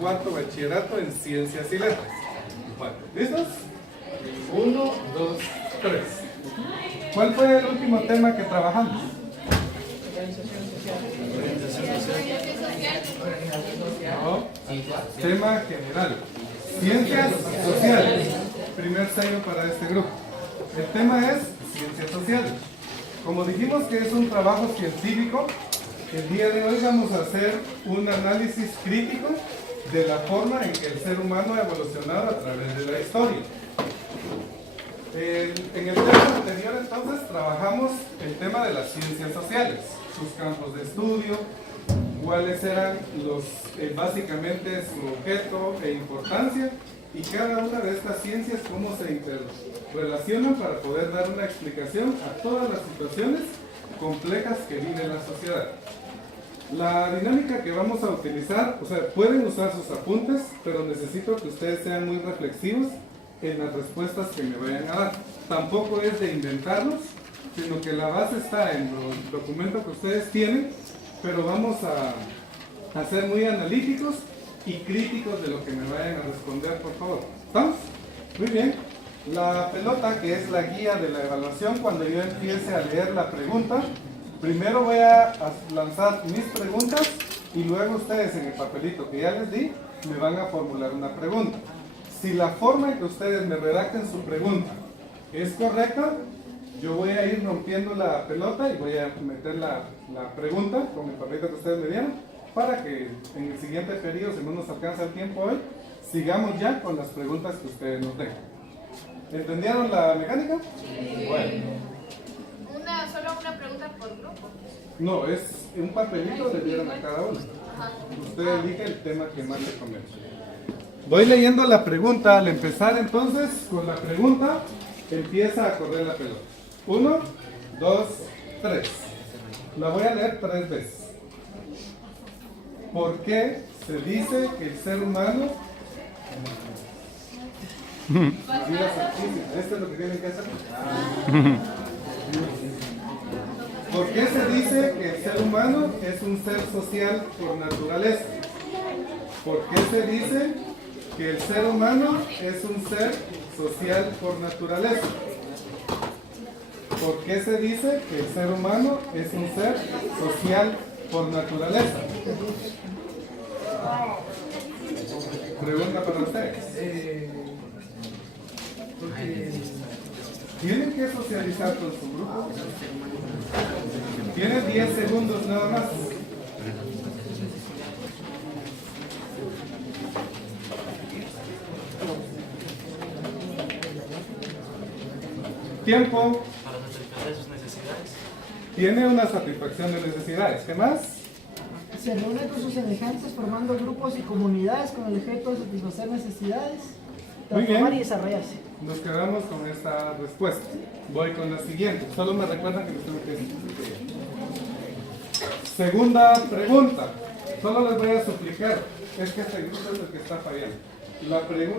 cuarto bachillerato en Ciencias y Letras. Bueno, ¿listos? 1, 2, 3. ¿Cuál fue el último tema que trabajamos? No, tema general. Ciencias sociales. Primer sello para este grupo. El tema es ciencias sociales. Como dijimos que es un trabajo científico, el día de hoy vamos a hacer un análisis crítico de la forma en que el ser humano ha evolucionado a través de la historia. En el tema anterior entonces trabajamos el tema de las ciencias sociales, sus campos de estudio, cuáles eran básicamente su objeto e importancia, y cada una de estas ciencias cómo se interrelacionan para poder dar una explicación a todas las situaciones complejas que vive la sociedad. La dinámica que vamos a utilizar, pueden usar sus apuntes, pero necesito que ustedes sean muy reflexivos en las respuestas que me vayan a dar. Tampoco es de inventarlos, sino que la base está en los documentos que ustedes tienen, pero vamos a ser muy analíticos y críticos de lo que me vayan a responder, por favor. ¿Estamos? Muy bien. La pelota, que es la guía de la evaluación, cuando yo empiece a leer la pregunta, primero voy a lanzar mis preguntas y luego ustedes en el papelito que ya les di me van a formular una pregunta. Si la forma en que ustedes me redacten su pregunta es correcta, yo voy a ir rompiendo la pelota y voy a meter la pregunta con el papelito que ustedes me dieron, para que en el siguiente periodo, si no nos alcanza el tiempo hoy, sigamos ya con las preguntas que ustedes nos den. ¿Entendieron la mecánica? Sí. Bueno. ¿Solo una pregunta por grupo? No, es un papelito, le dieron a cada uno. Usted elige el tema que más le convence. Voy leyendo la pregunta. Al empezar entonces con la pregunta, empieza a correr la pelota. 1, 2, 3. La voy a leer 3 veces. ¿Por qué se dice que el ser humano... Esto es lo que tienen que hacer. ¿Por qué se dice que el ser humano es un ser social por naturaleza? ¿Por qué se dice que el ser humano es un ser social por naturaleza? ¿Por qué se dice que el ser humano es un ser social por naturaleza? Pregunta para ustedes. Tienen que socializar con su grupo. Tienen 10 segundos nada más. Tiempo. Para satisfacer sus necesidades. Tiene una satisfacción de necesidades. ¿Qué más? Se reúne con sus semejantes formando grupos y comunidades con el objeto de satisfacer necesidades, transformar y desarrollarse. Nos quedamos con esta respuesta. Voy con la siguiente. Solo me recuerdan que les tengo que decir. Segunda pregunta. Solo les voy a suplicar. Es que este grupo es el que está fallando.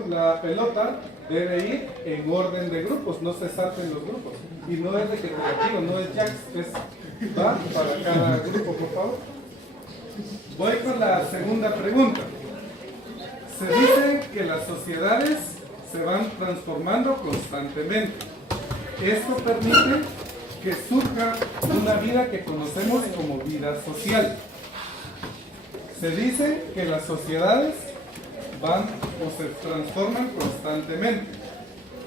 La pelota debe ir en orden de grupos, no se salten los grupos. Y no es de que creativo, no es jacks, va para cada grupo, por favor. Voy con la segunda pregunta. Se dice que las sociedades se van transformando constantemente. Esto permite que surja una vida que conocemos como vida social. Se dice que las sociedades van o se transforman constantemente.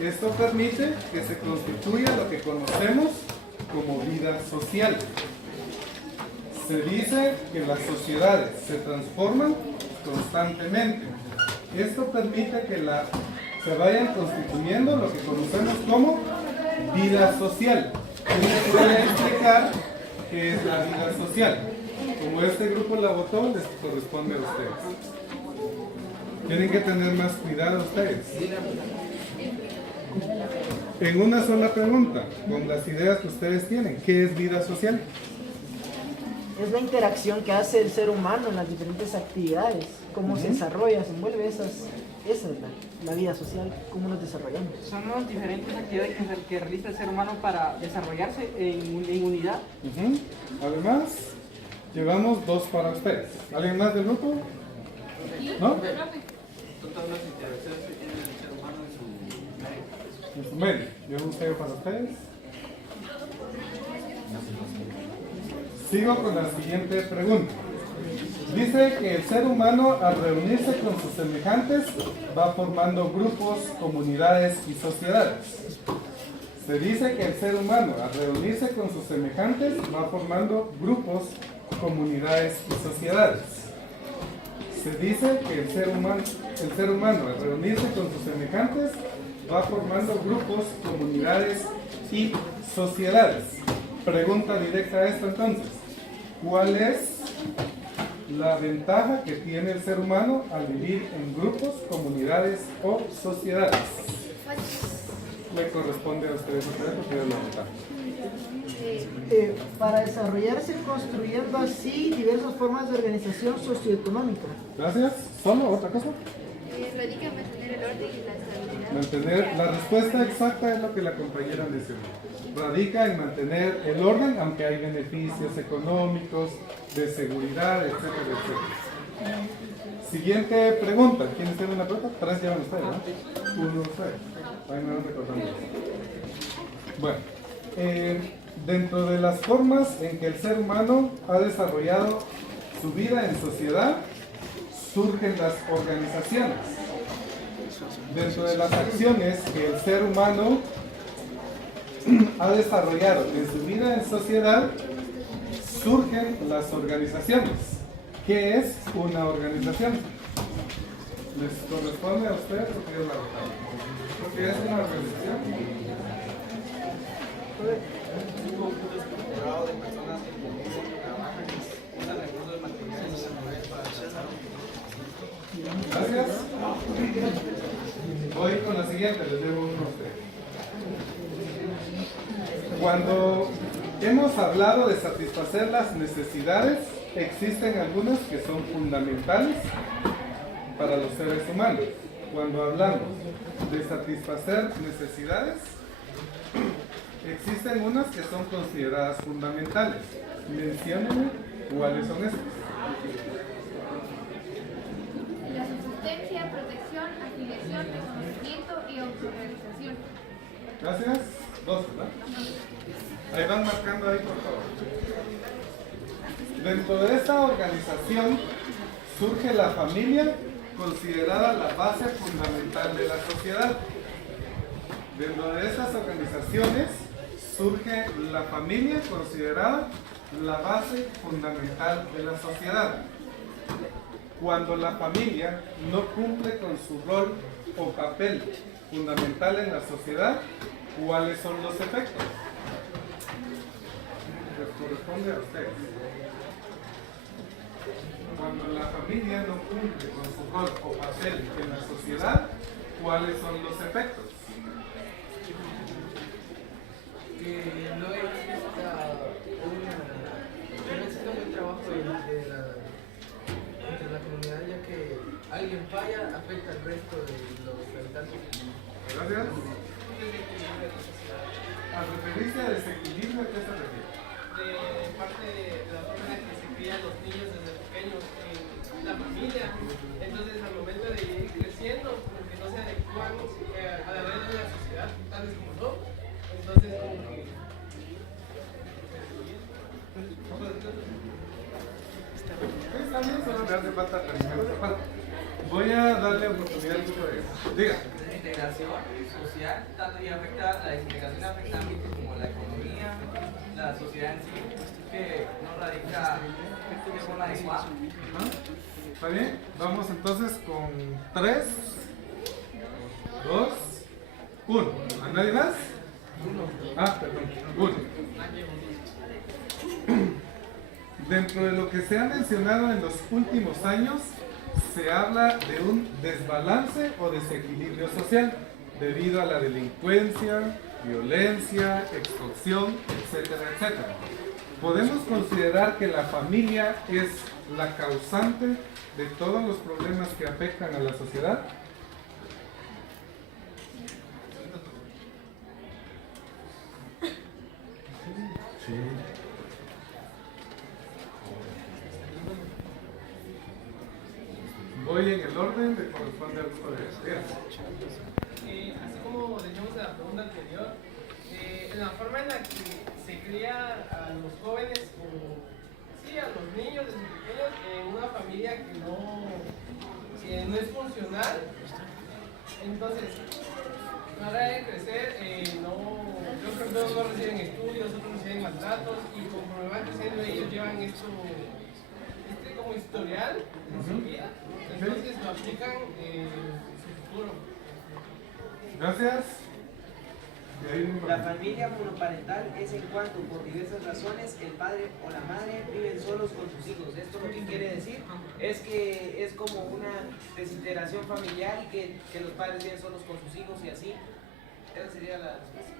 Esto permite que se constituya lo que conocemos como vida social. Se dice que las sociedades se transforman constantemente. Esto permite que se vayan constituyendo lo que conocemos como vida social. ¿Quién puede explicar qué es la vida social? Como este grupo la votó, les corresponde a ustedes. Tienen que tener más cuidado ustedes. En una sola pregunta, con las ideas que ustedes tienen, ¿qué es vida social? Es la interacción que hace el ser humano en las diferentes actividades, cómo se desarrolla, se envuelve, esa es la vida social, cómo nos desarrollamos. Son las diferentes actividades que realiza el ser humano para desarrollarse en unidad. Además, llevamos 2 para ustedes. ¿Alguien más del grupo? ¿No? Todas las interacciones que tiene el ser humano en su medio. En su medio. ¿Yo usted para ustedes? Sigo con la siguiente pregunta. Dice que el ser humano al reunirse con sus semejantes va formando grupos, comunidades y sociedades. Se dice que el ser humano al reunirse con sus semejantes va formando grupos, comunidades y sociedades. Se dice que el ser humano al reunirse con sus semejantes va formando grupos, comunidades y sociedades. Pregunta directa a esto entonces. ¿Cuál es la ventaja que tiene el ser humano al vivir en grupos, comunidades o sociedades? Le corresponde a ustedes porque es la ventaja. Para desarrollarse construyendo así diversas formas de organización socioeconómica. Gracias. ¿Solo otra cosa? Radica en mantener el orden y la estabilidad. Mantener, la respuesta exacta es lo que la compañera mencionó. Radica en mantener el orden, aunque hay beneficios económicos, de seguridad, etcétera, etcétera. Siguiente pregunta. ¿Quiénes tienen una pregunta? Tres llevan ustedes, ¿no? Uno ustedes. Ahí me van recordando. Bueno, dentro de las formas en que el ser humano ha desarrollado su vida en sociedad, surgen las organizaciones. Dentro de las acciones que el ser humano ha desarrollado en su vida en sociedad, surgen las organizaciones. ¿Qué es una organización? ¿Les corresponde a ustedes o qué es la votación? ¿Qué es una organización? Un conjunto estructurado de personas que conviven, trabajan y usan recursos materiales y samuráis para el desarrollo. Gracias. Voy con la siguiente, les debo uno a ustedes. Cuando hemos hablado de satisfacer las necesidades, existen algunas que son fundamentales para los seres humanos. Cuando hablamos de satisfacer necesidades, existen unas que son consideradas fundamentales. Menciónenme cuáles son estas. La subsistencia, protección, afiliación, reconocimiento y autorrealización. Gracias. Dos, ¿verdad? Ahí van marcando ahí, por favor. Dentro de esta organización surge la familia, considerada la base fundamental de la sociedad. Dentro de estas organizaciones surge la familia, considerada la base fundamental de la sociedad. Cuando la familia no cumple con su rol o papel fundamental en la sociedad, ¿cuáles son los efectos? Les corresponde a ustedes. Cuando la familia no cumple con su rol o papel en la sociedad, ¿cuáles son los efectos? Que no exista un trabajo entre la comunidad, ya que alguien falla afecta al resto de los habitantes. Gracias. Al referirse a desequilibrio, ¿a qué se refiere? De parte de la forma en que se crían los niños desde pequeños en la familia, entonces al momento de ir creciendo, como que no se adecuan a la red de la sociedad, tal vez como no, entonces como que... Está bien, solo me hace falta terminar esta parte. Voy a darle oportunidad al grupo de ellos. Diga. La integración social tanto y afecta, la desintegración afecta ámbitos como la economía, la sociedad en sí, que no radica de forma adecuada. Ajá. ¿Está bien? Vamos entonces con 3, 2, 1. ¿A nadie más? Ah, perdón. 1. Dentro de lo que se ha mencionado en los últimos años, se habla de un desbalance o desequilibrio social debido a la delincuencia, violencia, extorsión, etcétera, etcétera. ¿Podemos considerar que la familia es la causante de todos los problemas que afectan a la sociedad? Sí. Voy en que corresponde al uso de días. Así como decíamos en la pregunta anterior, en la forma en la que se cría a los jóvenes o sí, a los niños desde pequeños en una familia que no es funcional, entonces a la hora de crecer yo creo que no reciben estudios, otros reciben maltratos y conforme van creciendo ellos llevan esto como historial en su vida, entonces lo aplican en su futuro. Gracias. Y ahí La familia monoparental es en cuanto, por diversas razones, el padre o la madre viven solos con sus hijos. Esto lo que quiere decir es que es como una desintegración familiar y que los padres viven solos con sus hijos y así. Esa sería la respuesta.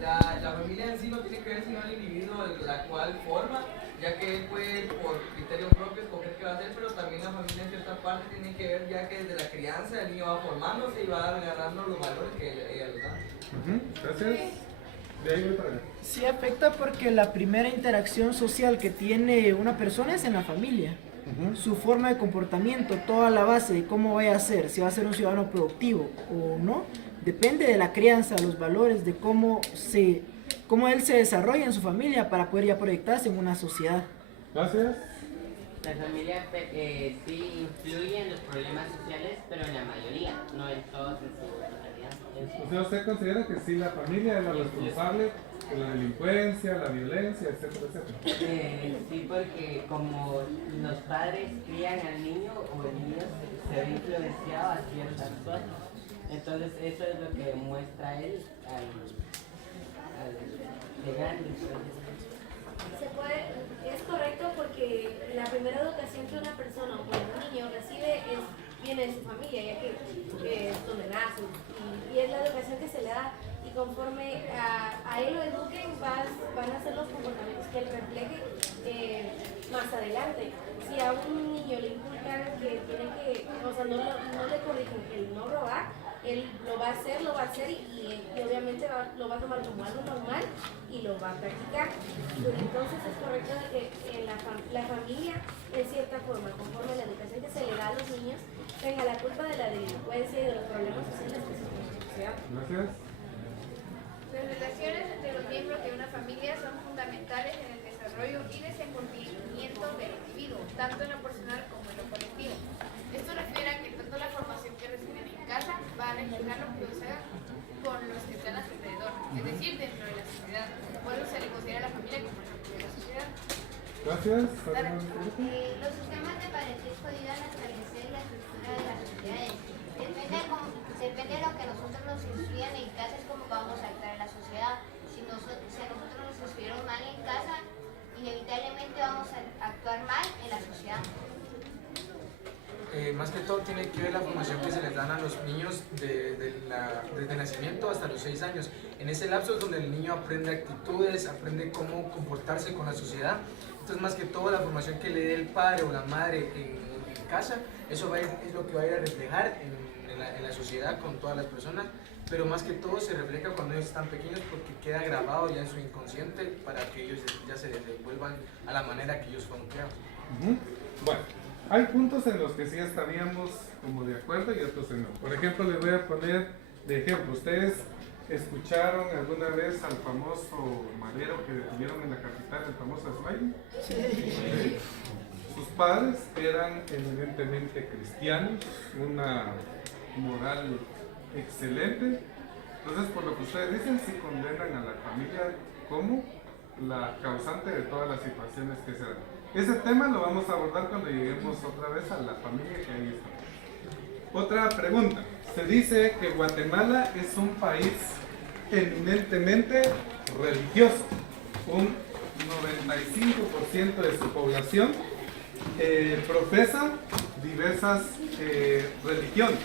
La familia en sí no tiene que ver sino al individuo de la cual forma, ya que él puede por criterio propio escoger qué va a hacer, pero también la familia en cierta parte tiene que ver ya que desde la crianza el niño va formándose y va agarrando los valores que ella les da. Gracias. De ahí voy para allá. Sí afecta porque la primera interacción social que tiene una persona es en la familia. Su forma de comportamiento, toda la base de cómo vaya a ser, si va a ser un ciudadano productivo o no, depende de la crianza, los valores, de cómo él se desarrolla en su familia para poder ya proyectarse en una sociedad. Gracias. La familia sí influye en los problemas sociales, pero en la mayoría, no en todos en su totalidad. O sea, ¿usted considera que sí la familia es la responsable de la delincuencia, la violencia, etcétera, etcétera? Sí, porque como los padres crían al niño o el niño se ve influenciado a ciertas cosas, entonces eso es lo que muestra él al de grande. Es correcto porque la primera educación que una persona o un niño recibe viene de su familia, ya que es donde nace y es la educación que se le da, y conforme a él lo eduquen van a ser los comportamientos que él refleje más adelante. Si a un niño le inculcan que tiene que, o sea, no le corrigen que el no robar, él lo va a hacer y obviamente lo va a tomar como algo normal y lo va a practicar. Entonces es correcto que la familia, en cierta forma, conforme a la educación que se le da a los niños, tenga la culpa de la delincuencia y de los problemas sociales que se tienen en la sociedad. Gracias. Las relaciones entre los miembros de una familia son fundamentales en el desarrollo y desenvolvimiento del individuo, tanto en lo personal como en lo colectivo. Esto refiere a que tanto la formación que reciben en casa va a reflejar lo que se haga con los que están alrededor, es decir, dentro de la sociedad. Por eso se le considera a la familia como el núcleo de la sociedad. Gracias. Los sistemas de parentesco ayudan a establecer la estructura de las sociedades. Depende de lo que nosotros nos instruyan en casa, es como vamos a actuar en la sociedad. Si nosotros nos instruyeron mal en casa, inevitablemente vamos a actuar mal en la sociedad. Más que todo tiene que ver la formación que se les dan a los niños desde nacimiento hasta los 6 años. En ese lapso es donde el niño aprende actitudes, aprende cómo comportarse con la sociedad. Entonces, más que todo, la formación que le dé el padre o la madre en casa, eso es lo que va a ir a reflejar en la sociedad con todas las personas, pero más que todo se refleja cuando ellos están pequeños porque queda grabado ya en su inconsciente para que ellos ya se desenvuelvan a la manera que ellos fueron creados. Bueno, hay puntos en los que sí estaríamos como de acuerdo y otros en no. Por ejemplo, les voy a poner de ejemplo. ¿Ustedes escucharon alguna vez al famoso madero que detuvieron en la capital, el famoso Smiley? Sí. Sus padres eran evidentemente cristianos, una moral excelente. Entonces, por lo que ustedes dicen, sí condenan a la familia como la causante de todas las situaciones que se dan. Ese tema lo vamos a abordar cuando lleguemos otra vez a la familia que ahí está. Otra pregunta. Se dice que Guatemala es un país eminentemente religioso. Un 95% de su población profesa diversas religiones.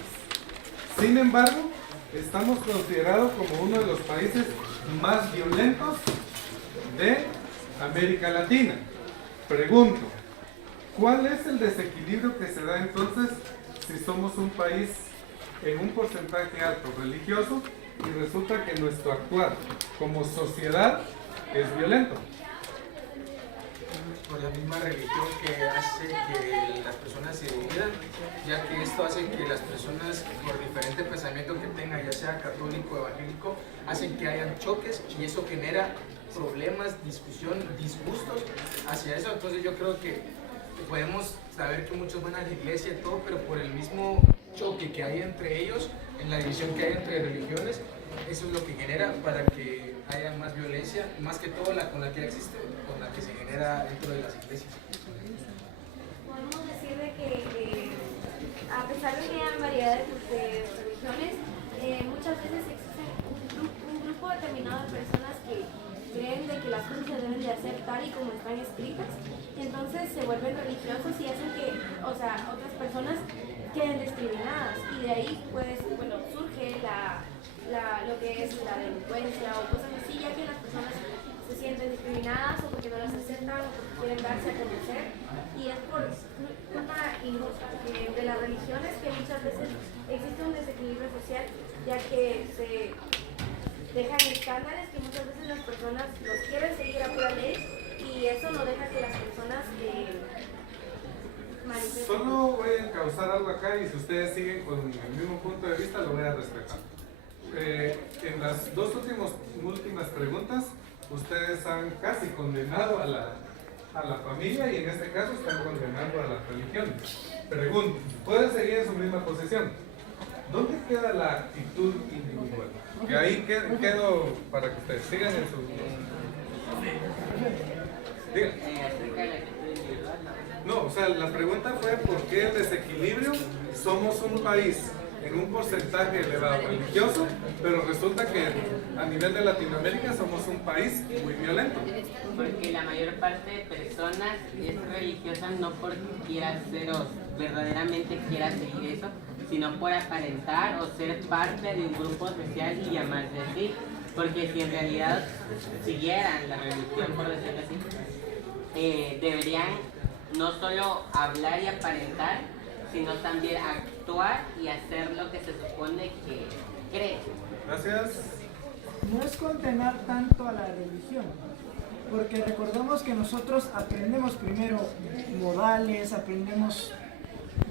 Sin embargo, estamos considerados como uno de los países más violentos de América Latina. Pregunto, ¿cuál es el desequilibrio que se da entonces si somos un país en un porcentaje alto religioso y resulta que nuestro actuar como sociedad es violento? por la misma religión que hace que las personas se dividan, ya que esto hace que las personas, por diferente pensamiento que tengan, ya sea católico o evangélico, hacen que hayan choques y eso genera problemas, discusión, disgustos hacia eso. Entonces yo creo que podemos saber que muchos van a la iglesia y todo, pero por el mismo choque que hay entre ellos, en la división que hay entre religiones, eso es lo que genera para que haya más violencia, más que todo con la que ya existe, con la que se genera dentro de las iglesias. Podemos decir de que a pesar de que hayan variedades de religiones, muchas veces existe un grupo determinado de personas que creen de que las cosas se deben de hacer tal y como están escritas, y entonces se vuelven religiosos y hacen que, otras personas queden discriminadas, y de ahí pues, surge lo que es la delincuencia o cosas así, ya que las personas se sienten discriminadas o porque no las aceptan o porque quieren darse a conocer, y es por culpa de las religiones que muchas veces existe un desequilibrio social, ya que se dejan estándares que muchas veces las personas los quieren seguir a pura ley, y eso no deja que las personas manifiesten. Solo voy a causar algo acá y si ustedes siguen con el mismo punto de vista lo voy a respetar. En las dos últimas preguntas ustedes han casi condenado a la familia y en este caso están condenando a las religiones. Pregunto, pueden seguir en su misma posición. ¿Dónde queda la actitud individual? Que ahí quedo para que ustedes sigan en su... Digan. No, o sea, la pregunta fue ¿por qué el desequilibrio? Somos un país en un porcentaje elevado religioso, pero resulta que a nivel de Latinoamérica somos un país muy violento. Porque la mayor parte de personas es religiosa no porque quiera ser o verdaderamente quiera seguir eso, sino por aparentar o ser parte de un grupo social y llamarse así. Porque si en realidad siguieran la religión, por decirlo así, deberían no solo hablar y aparentar, sino también actuar y hacer lo que se supone que cree. Gracias. No es condenar tanto a la religión, porque recordemos que nosotros aprendemos primero modales, aprendemos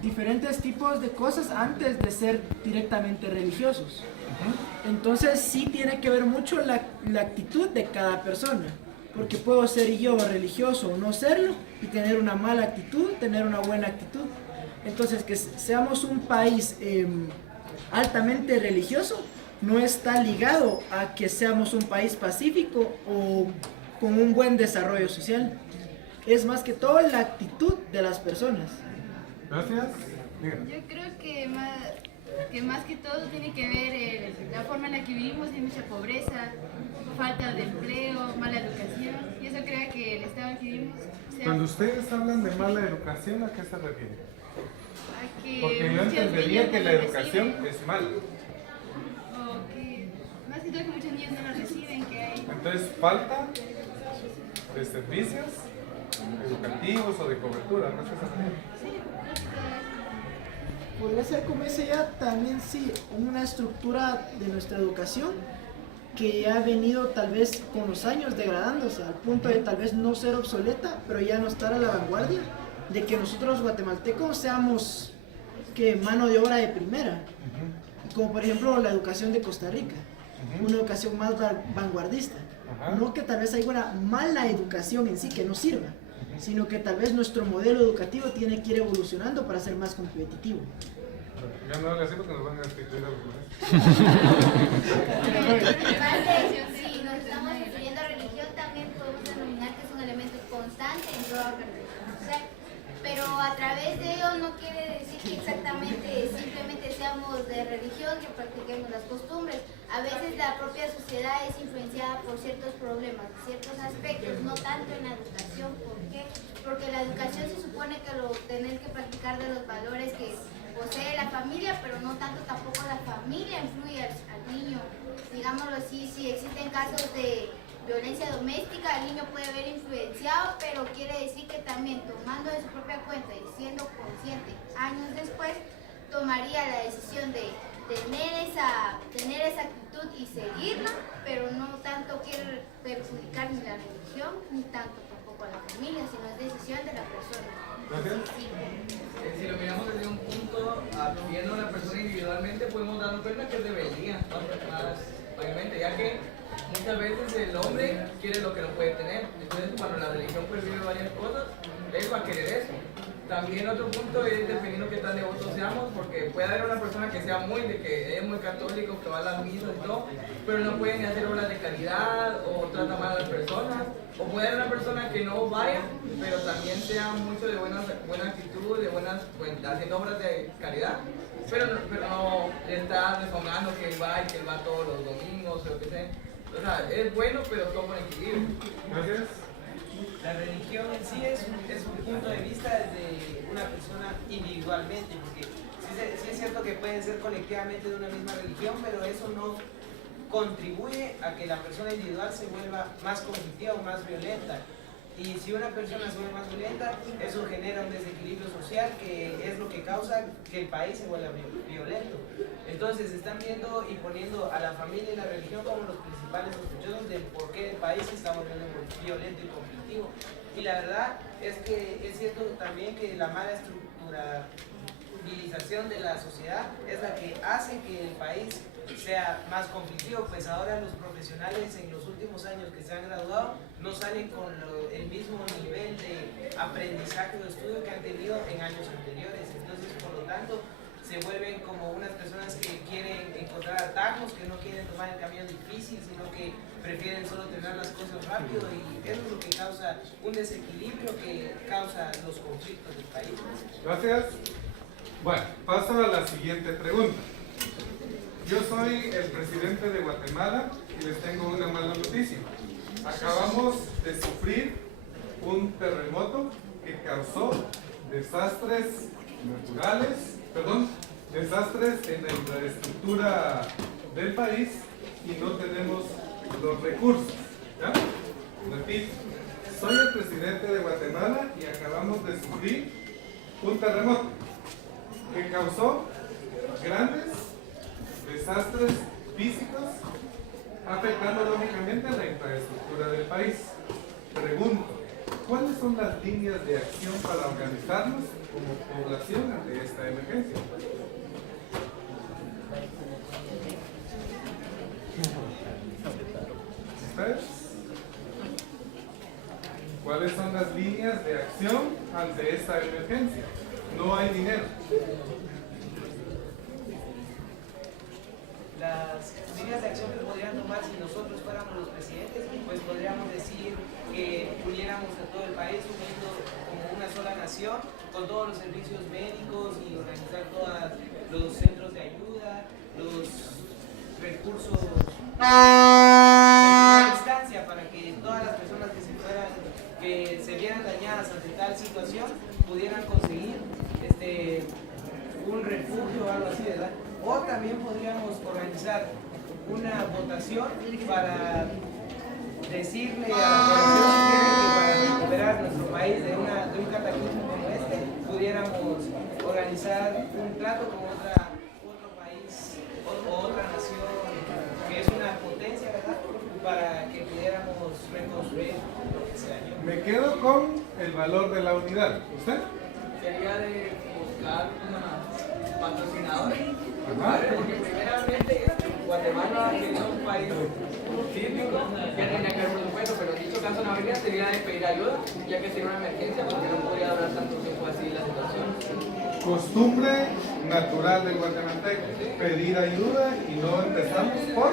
diferentes tipos de cosas antes de ser directamente religiosos. Entonces sí tiene que ver mucho la actitud de cada persona, porque puedo ser yo religioso o no serlo y tener una mala actitud, tener una buena actitud. Entonces que seamos un país altamente religioso no está ligado a que seamos un país pacífico o con un buen desarrollo social. Es más que todo la actitud de las personas. Gracias. Yo creo que más que todo tiene que ver la forma en la que vivimos. Hay mucha pobreza, falta de empleo, mala educación, y eso crea que el estado en que vivimos sea... Cuando ustedes hablan de mala educación, ¿a qué se refieren? Porque yo muchos entendería niños que no la lo educación reciben. es mala. O que más que todo que muchos niños no lo reciben, que hay... Entonces, falta de servicios educativos o de cobertura, ¿no es así? Podría ser, como dice ya, también sí, una estructura de nuestra educación que ya ha venido tal vez con los años degradándose al punto de tal vez no ser obsoleta, pero ya no estar a la vanguardia de que nosotros los guatemaltecos seamos que mano de obra de primera, como por ejemplo la educación de Costa Rica, una educación más vanguardista, no que tal vez haya una mala educación en sí que no sirva, sino que tal vez nuestro modelo educativo tiene que ir evolucionando para ser más competitivo. Ya no hagas así porque nos van a destituir a los Si nos estamos refiriendo a religión, también podemos denominar que es un elemento constante en toda organización social. Pero a través de ello no quiere decir que exactamente simplemente seamos de religión, que practiquemos las costumbres. A veces la propia sociedad es influenciada por ciertos problemas, ciertos aspectos, no tanto en la educación. ¿Por qué? Porque la educación se supone que lo tenés que practicar de los valores que posee la familia, pero no tanto tampoco la familia influye al niño. Digámoslo así, si existen casos de violencia doméstica, el niño puede ver influenciado, pero quiere decir que también tomando de su propia cuenta y siendo consciente años después, tomaría la decisión de tener esa actitud y seguirla, pero no tanto quiere perjudicar ni la religión, ni tanto tampoco con la familia, sino es decisión de la persona. Gracias. Si lo miramos desde un punto, viendo a la persona individualmente, podemos darnos cuenta que es rebeldía, más obviamente, ya que muchas veces el hombre quiere lo que no puede tener. Entonces, cuando la religión prohíbe varias cosas, él va a querer eso. También otro punto es dependiendo qué tan devotos seamos, porque puede haber una persona que sea muy, de que es muy católico, que va a las misas y todo, pero no puede ni hacer obras de caridad o trata mal a las personas. O puede haber una persona que no vaya, pero también sea mucho de buena actitud, de haciendo obras de caridad, pero no le está deshonrando que él va y que él va todos los domingos o lo que sea. O sea, es bueno, pero todo con equilibrio. Gracias. La religión en sí es un punto de vista desde una persona individualmente, porque sí es cierto que pueden ser colectivamente de una misma religión, pero eso no contribuye a que la persona individual se vuelva más conflictiva o más violenta. Y si una persona se vuelve más violenta, eso genera un desequilibrio social que es lo que causa que el país se vuelva violento. Entonces están viendo y poniendo a la familia y la religión como los principales sospechosos del por qué el país se está volviendo violento y conflictivo. Y la verdad es que es cierto también que la mala estructuralización de la sociedad es la que hace que el país sea más conflictivo, pues ahora los profesionales en los últimos años que se han graduado no salen con el mismo nivel de aprendizaje o estudio que han tenido en años anteriores. Entonces, por lo tanto, se vuelven como unas personas que quieren encontrar atajos, que no quieren tomar el camino difícil, sino que prefieren solo tener las cosas rápido, y eso es lo que causa un desequilibrio que causa los conflictos del país. Gracias. Bueno, paso a la siguiente pregunta. Yo soy el presidente de Guatemala y les tengo una mala noticia. Acabamos de sufrir un terremoto que causó desastres en la infraestructura del país y no tenemos los recursos. ¿Ya? Repito, soy el presidente de Guatemala y acabamos de sufrir un terremoto que causó grandes desastres físicos, afectando lógicamente a la infraestructura del país. Pregunto, ¿cuáles son las líneas de acción para organizarnos como población ante esta emergencia? ¿Ustedes? ¿Cuáles son las líneas de acción ante esta emergencia? No hay dinero. Las líneas de acción que podrían tomar si nosotros fuéramos los presidentes, pues podríamos decir que uniéramos a todo el país uniendo como una sola nación con todos los servicios médicos y organizar todos los centros de ayuda, los recursos de primera instancia para que todas las personas que se vieran dañadas ante tal situación pudieran conseguir un refugio o algo así, ¿verdad? O también podríamos organizar una votación para decirle a la población que para recuperar nuestro país de un cataclismo como este, pudiéramos organizar un trato con otro país o otra nación que es una potencia, ¿verdad? Para que pudiéramos reconstruir lo que sea. Me quedo con el valor de la unidad. ¿Usted? Sería de buscar patrocinadores. Ajá. Porque primeramente Guatemala es un país sísmico, ya tenía que haber presupuesto, pero en dicho caso no habría, sería de pedir ayuda, ya que sería una emergencia porque no podría durar tanto tiempo así la situación. Costumbre natural del guatemalteco, pedir ayuda y no empezamos por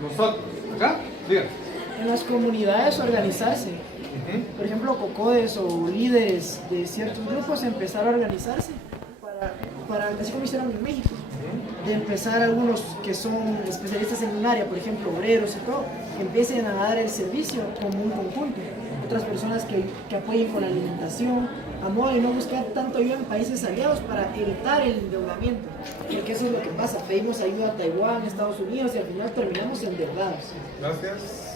nosotros. ¿Acá? Digan. En las comunidades organizarse. Por ejemplo, COCODES o líderes de ciertos grupos empezar a organizarse para así como hicieron en México, de empezar algunos que son especialistas en un área, por ejemplo obreros y todo, empiecen a dar el servicio como un conjunto, otras personas que apoyen con la alimentación, a modo de no buscar tanto ayuda en países aliados para evitar el endeudamiento, porque eso es lo que pasa, pedimos ayuda a Taiwán, Estados Unidos y al final terminamos endeudados. Gracias.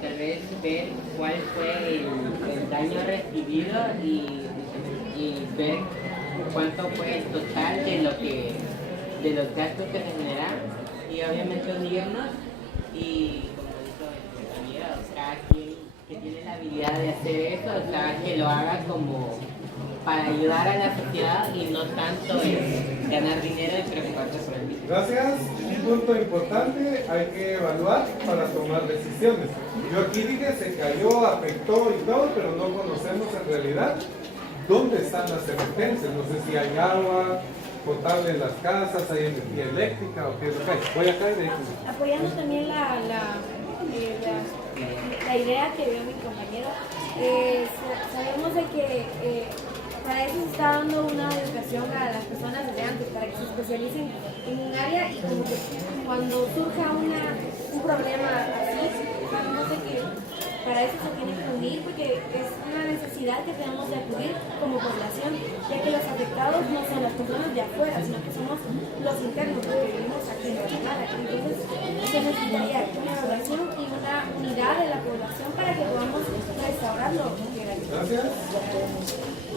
Tal vez ver cuál fue el daño recibido y ver cuánto fue el total de los gastos que se generaron y obviamente unirnos y como dijo el compañero, cada quien que tiene la habilidad de hacer eso, o sea, que lo haga como para ayudar a la sociedad y no tanto en ganar dinero y preocuparse por el mismo. Gracias. Un punto importante, hay que evaluar para tomar decisiones. Yo aquí dije, se cayó, afectó y todo, pero no conocemos en realidad dónde están las emergencias. No sé si hay agua potable en las casas, hay energía eléctrica o qué es lo que hay. Voy a caer de ahí. Apoyando también la idea que veo mi compañero, sabemos de que para eso se está dando una educación a las personas desde antes, para que se especialicen en un área y como que cuando surja un problema así, sabemos de que para eso se tiene que unir, porque es una necesidad que tenemos de acudir como población, ya que los afectados no son las personas de afuera, sino que somos los internos, los que vivimos aquí en Guatemala. Entonces se necesitaría una evaluación y una unidad de la población para que podamos restaurarlo. Gracias.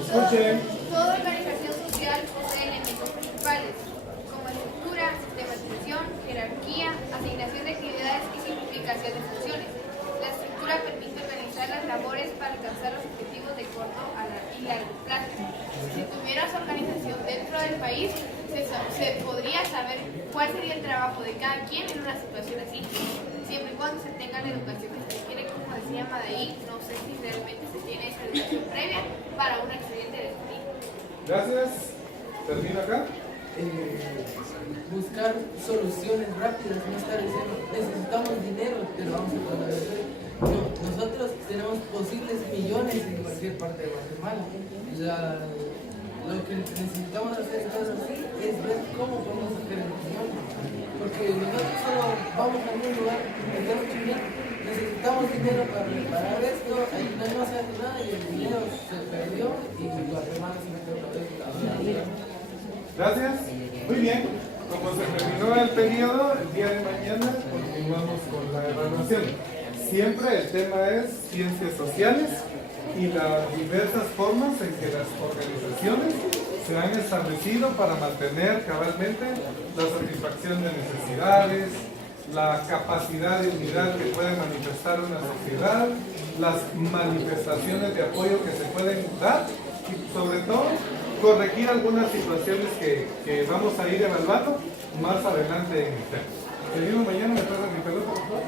Escuchen. Toda organización social posee elementos principales, como estructura, sistematización, jerarquía, asignación de actividades y simplificación de funciones. La estructura permite organizar las labores para alcanzar los objetivos de corto y largo plazo. Si tuvieras organización dentro del país, se podría saber cuál sería el trabajo de cada quien en una situación así, siempre y cuando se tenga la educación que se requiere, como decía Madaí. No sé si realmente se tiene esa educación previa para un accidente de este tipo. Gracias. Termino acá. Buscar soluciones rápidas, no estar diciendo necesitamos dinero, pero vamos a poder hacer. No, nosotros tenemos posibles millones en cualquier parte de Guatemala. Lo que necesitamos hacer entonces es ver cómo podemos hacer el millón. Porque nosotros solo vamos a algún lugar, necesitamos dinero para reparar esto, ahí no se hace nada y el dinero se perdió y Guatemala se metió otra vez. Gracias. Muy bien. Como se terminó el periodo, el día de mañana continuamos con la evaluación. Siempre el tema es ciencias sociales y las diversas formas en que las organizaciones se han establecido para mantener cabalmente la satisfacción de necesidades, la capacidad de unidad que puede manifestar una sociedad, las manifestaciones de apoyo que se pueden dar y sobre todo corregir algunas situaciones que vamos a ir evaluando más adelante en el tema. Seguimos mañana, me pasan mi pelota, por favor.